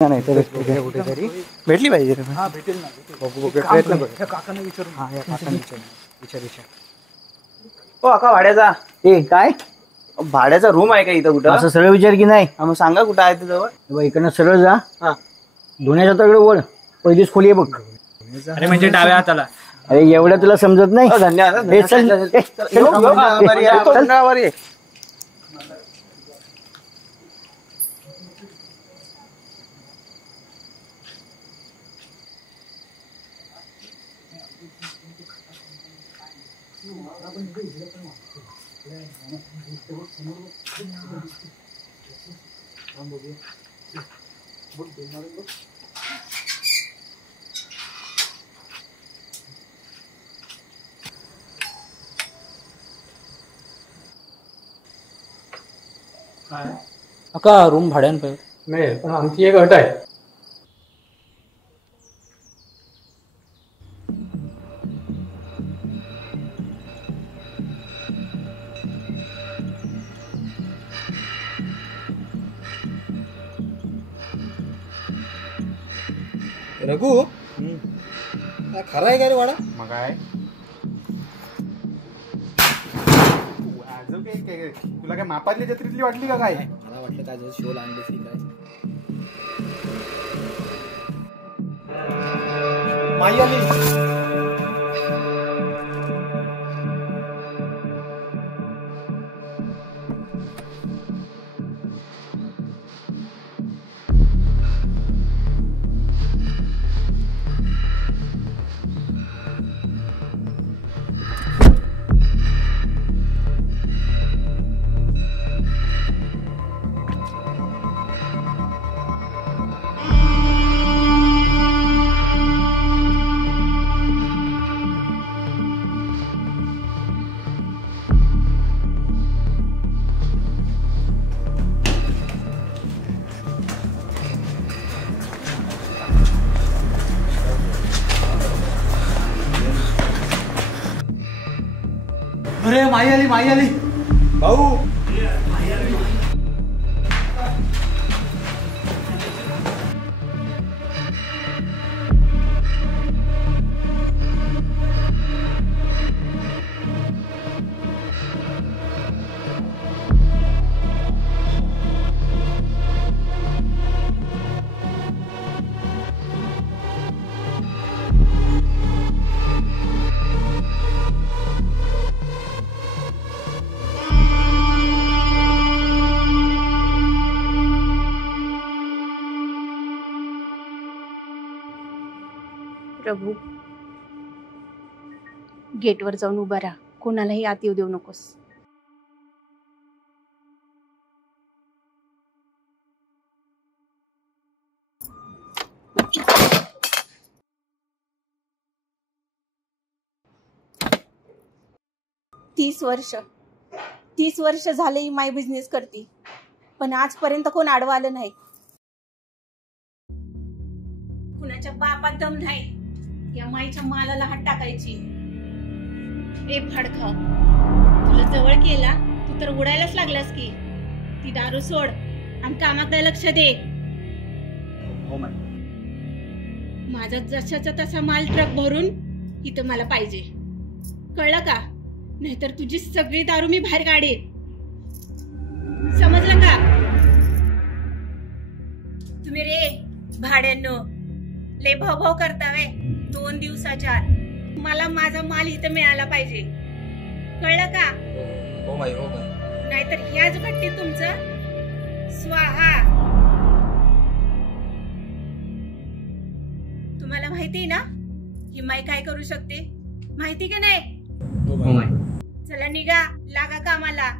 काय नाही तर कुठेतरी भेटली पाहिजे. हा भेटेल ना. प्रयत्न कर. काकांना विचारून. हा या काकांना विचार. हो काका भाड्याचा ए काय भाड्याचा रूम आहे का इथं कुठं? असं सरळ विचार की नाही. मग सांगा कुठं आहे ते जवळ. इकडनं सरळ जा. हा धुण्याच्या तगडे वळ पहिलीच खोली आहे बघ. अरे म्हणजे डाव्या हाताला. अरे एवढं तुला समजत नाही. धन्यवाद. ए, चल, ए, चल. अका रूम भाड्यानं पाहिजे मिळेल पण आमची एक अट आहे. रघु खरं आहे का रे वाडा? मग काय तुला काय मापातली जत्रेतली वाटली का काय? मला वाटलं काय शोल आणली काय माई आली. अरे माई आली भाऊ. प्रभू गेटवर जाऊन उभा राहा. कोणालाही आत येऊ देऊ नकोस. तीस वर्ष झाले ही माय बिझनेस करती, पण आजपर्यंत कोण आडवं आलं नाही. कुणाच्या बापात दम नाही या माईच्या मालाला हात टाकायची. ए फाडखा, तुला जवळ केला तू तर उडायलाच लागलास की. ती दारू सोड आणि कामाकडे लक्ष दे. हो माझा जशाचा तसा माल ट्रक भरून इथं मला पाहिजे, कळलं का? नाहीतर तुझी सगळी दारू मी बाहेर काढेन, समजलं का? तुम्ही रे भाड्यांनो लय भाव करतावे 2 दिवसाच्या आत मला माझा माल इथं मिळाला पाहिजे, कळलं का? हो बाई, हो बाई. नाहीतर ह्याच भट्टीत तुमचं स्वाहा. तुम्हाला माहिती ना ही माई काय करू शकते, माहिती का नाही? हो बाई. चला निघा, लागा कामाला.